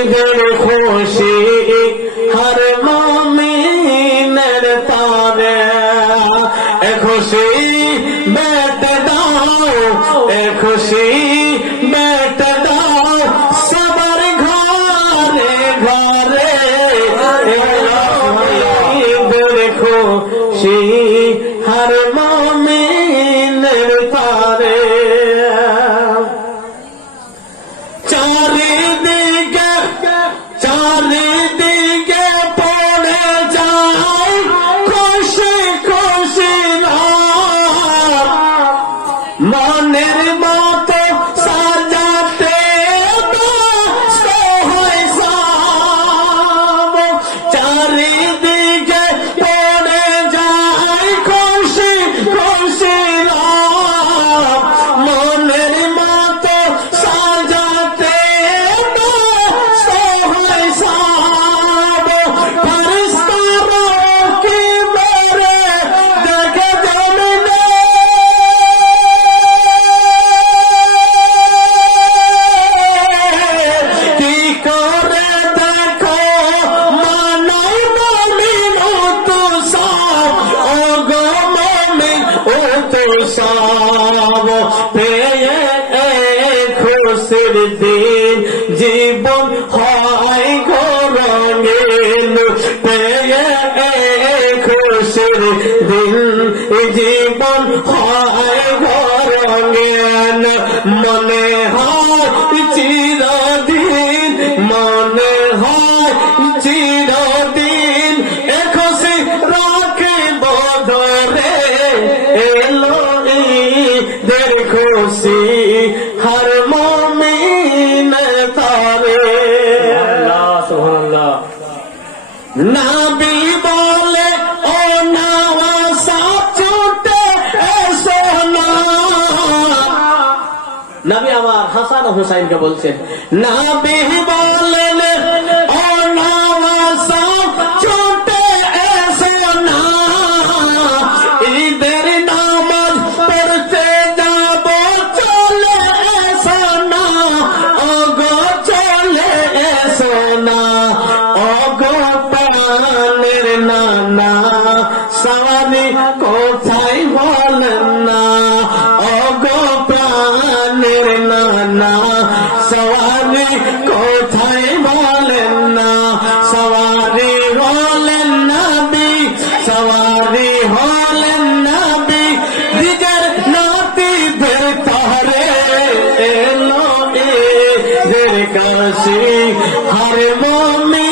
ঈদের খুশি হর মুমিনের তারে খুশি বেটে দাও খুশি বেটে দাও সবার ঘরে ঘরে ঈদের খুশি হর মুমিনের তারে চারিদিকে পড়ে যায় খুশি খুশি মনের মতো সাজাতে চারিদিকে পড়ে যায় খুশি খুশি মনের মতো সাজাতে খুশির দিন জীবন হয় রঙিন পেয়ে খুশির দিন জীবন হয় রঙিন মনে হয় চিরদিন মনে হয় চিরদিন খুশি রাখে বদরে এলো ঈদের খুশি হর মুমিন তারে সুবহানাল্লাহ নবী বলে ও নওয়াসা ছুটে এসো না নবী আমার হাসান ও হুসাইনকে বলছেন নবী বলেন ও নওয়াসা ছুটে এসো না ঈদের নামাজ পড়তে যাব চলে এসো না ওগো চলে এসো না ওগো প্রাণের নানা সওয়ারি কোথায় বলেন না ওগো প্রাণের নানা সওয়ারি কোথায় বলেন না সওয়ারি হলেন নবী সওয়ারি হলেন নবী নিজের নাতিদের তরে এলো ঈদের খুশি হর মুমিন